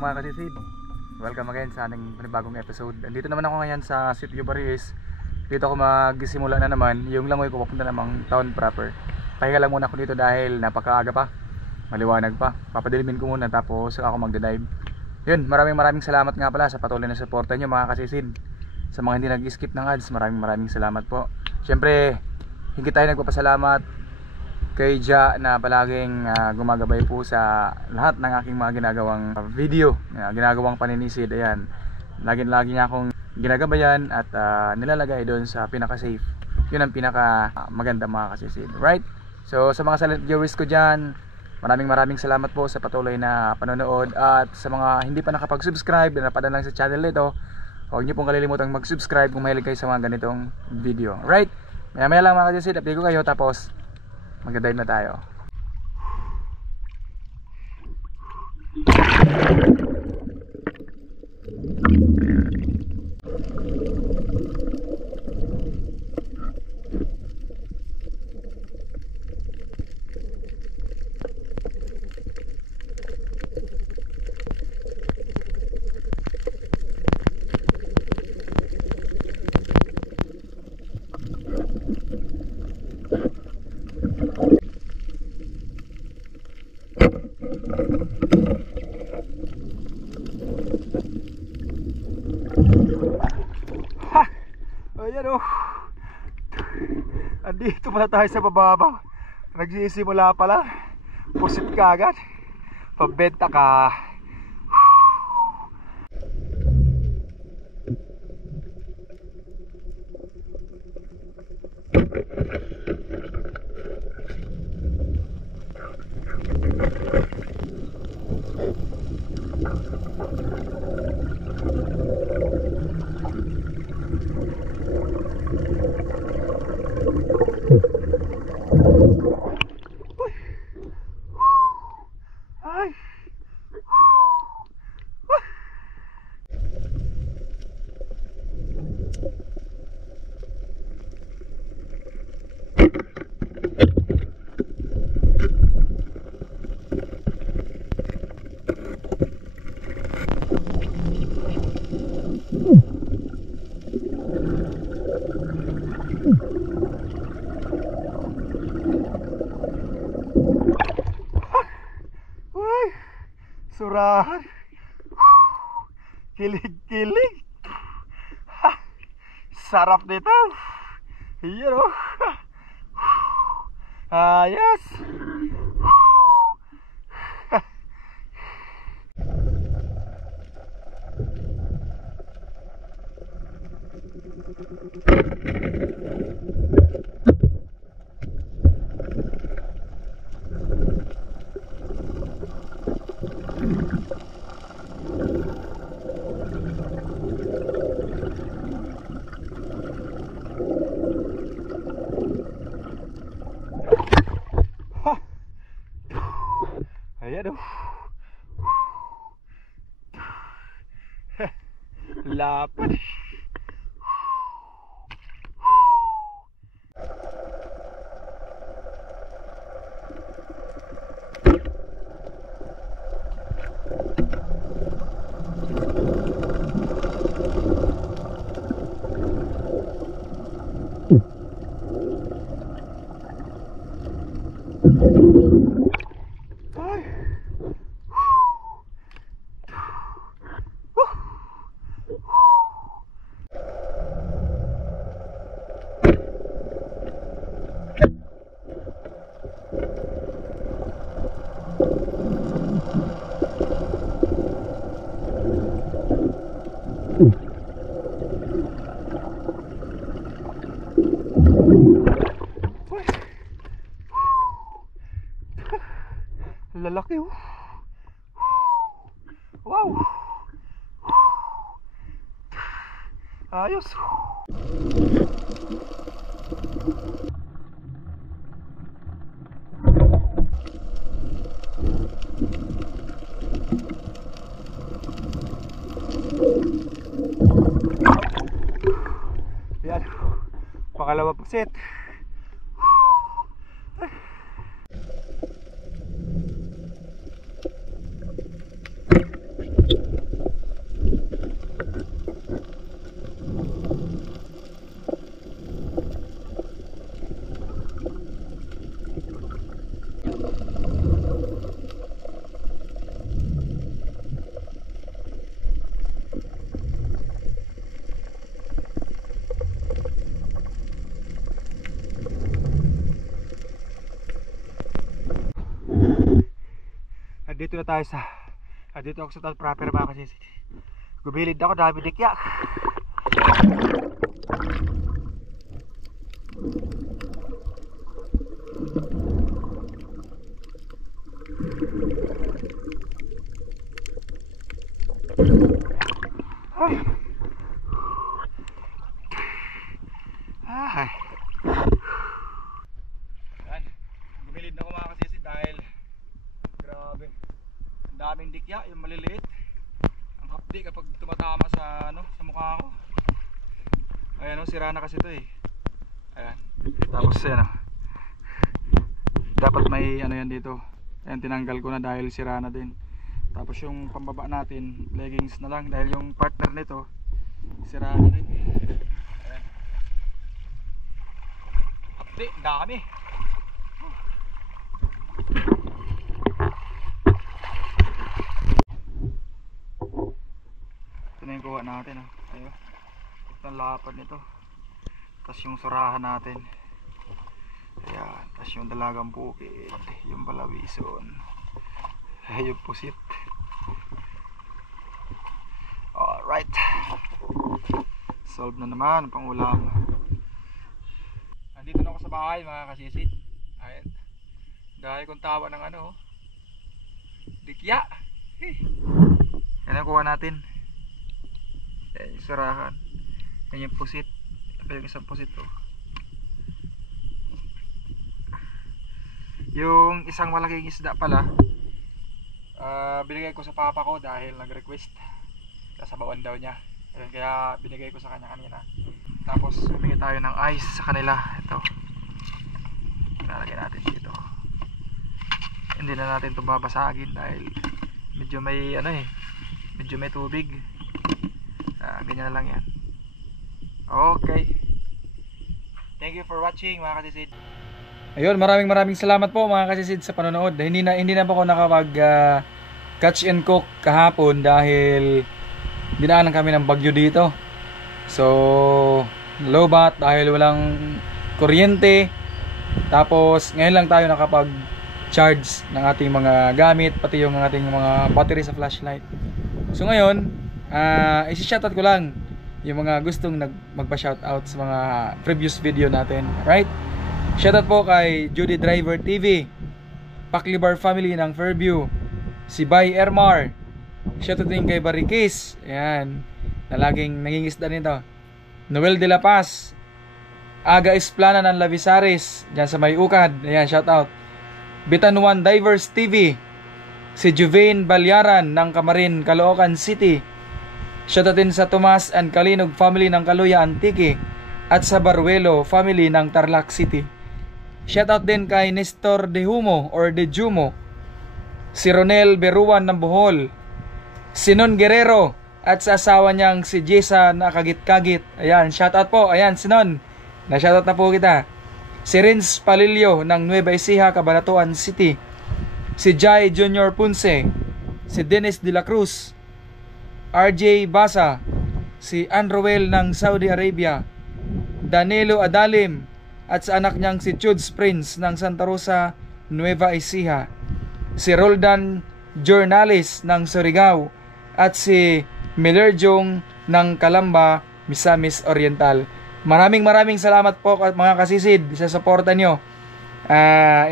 mga kasisid? Welcome again sa ating panibagong episode. Andito naman ako ngayon sa Sitio Baris. Dito ako magsimula na naman yung langoy ko papunta namang town proper. Pahinga lang muna ako dito dahil napakaaga pa, maliwanag pa. Papadilimin ko muna tapos ako magda-dive. Yun, maraming salamat nga pala sa patuloy na suporta nyo mga kasisid. Sa mga hindi nag-skip ng ads, maraming salamat po. Siyempre, higit tayo nagpapasalamat kay Ja na palaging gumagabay po sa lahat ng aking mga ginagawang video, ginagawang paninisid. Ayan, lagi niya akong ginagabayan at nilalagay doon sa pinaka-safe. Yun ang pinaka maganda mga kasisid, right? So sa mga silent viewers ko dyan, maraming salamat po sa patuloy na panonood. At sa mga hindi pa nakapag-subscribe na napadaan lang sa channel nito, huwag niyo pong kalilimutang mag-subscribe kung mahilig kayo sa mga ganitong video, right? Maya lang mga kasisid, update ko kayo tapos magda-dive na tayo. Ayan o, andito pala tayo sa bababa. Nagsisimula pala, pusit ka agad, pabenta ka. Surahan, kilig sarap nito. Iyan o, ayos. Ayan o, lapad. Lalaki oh. Wow. Ayos. Yan. Pangalawang set. dito na tayo sa dito ako sa town proper mga kasi gubilid ako, dami dikya. Ay. Yan. Gumilid na ako mga kasisi dahil grabe. Ang daming dikya, yung maliliit. Ang hapdi kapag tumatama sa sa mukha ko. Ayan sira na kasi ito eh. Ayan. Tapos yan dapat may yan dito. Ayan, tinanggal ko na dahil sira na din. Tapos yung pambaba natin, leggings na lang dahil yung partner nito sira na din. Ayan. Hapdi, dami. Ito na yung kuha natin ayun. Ito ang lapad nito. Tapos yung surahan natin. Ayan. Tapos yung dalagang bukid, yung balawison, yung pusit. Alright, solve na naman ang pangulam. Andito na ako sa bahay mga kasisid. Ayan, dahil kong tawa ng dikya. Yan ang kuha natin. Yan yung surahan. Yan yung pusit. Ito yung isang pusit Yung isang malaking isda pala, binigay ko sa papa ko dahil nag-request. Sasabawan daw niya. Kaya binigay ko sa kanya kanina. Tapos humingi tayo ng ice sa kanila. Ito. Lalagay natin dito. Hindi na natin ito babasagin dahil medyo may medyo may tubig. Ganyan na lang yan. Okay. Thank you for watching mga kasisid. Ayun, maraming salamat po mga kasisid sa panonood. Hindi na po ako nakapag catch and cook kahapon dahil dinaanan kami ng bagyo dito. So lobat dahil walang kuryente. Tapos ngayon lang tayo nakapag charge ng ating mga gamit, pati yung ating mga battery sa flashlight. So ngayon isi-shoutout ko lang yung mga gustong magpa-shoutout sa mga previous video natin. Right? Shoutout po kay Judy Driver TV, Paklibar family ng Fairview, si Bay Ermar. Shoutout din kay Barikis, ayan, na laging nangingisda nito. Noel de la Paz, Aga Esplana ng Lavisaris, dyan sa may Ukad, ayan, shoutout. Bitanuan Divers TV, si Juvain Balyaran ng Camarin, Caloocan City. Shoutout din sa Tomas and Kalinog family ng Kaluya Antique at sa Baruelo family ng Tarlac City. Shoutout din kay Nestor De Humo or De Jumo, si Ronel Beruan ng Bohol, Sinon Guerrero at sa asawa niyang si Jessa na kagit-kagit. Ayan, shoutout po. Ayan, Sinon, na-shoutout na po kita. Si Rins Palilio ng Nueva Ecija, Cabanatuan City, si Jai Junior Punce, si Dennis de la Cruz, RJ Basa, si Anroel ng Saudi Arabia, Danilo Adalim at sa anak niyang si Chuds Prince ng Santa Rosa, Nueva Ecija, si Roldan Jornales ng Surigao at si Miller Jong ng Calamba, Misamis Oriental. Maraming salamat po mga kasisid sa suporta nyo.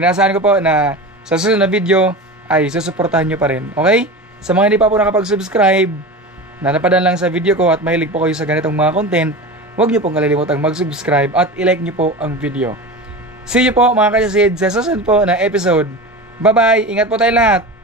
Inaasahan ko po na sa susunod na video ay susuportahan nyo pa rin. Okay? Sa mga hindi pa po nakapag-subscribe, nanapadan lang sa video ko at mahilig po kayo sa ganitong mga content, huwag nyo pong kalilimutang mag-subscribe at i-like nyo po ang video. See you po mga kasisid sa susunod po na episode. Bye bye! Ingat po tayo lahat!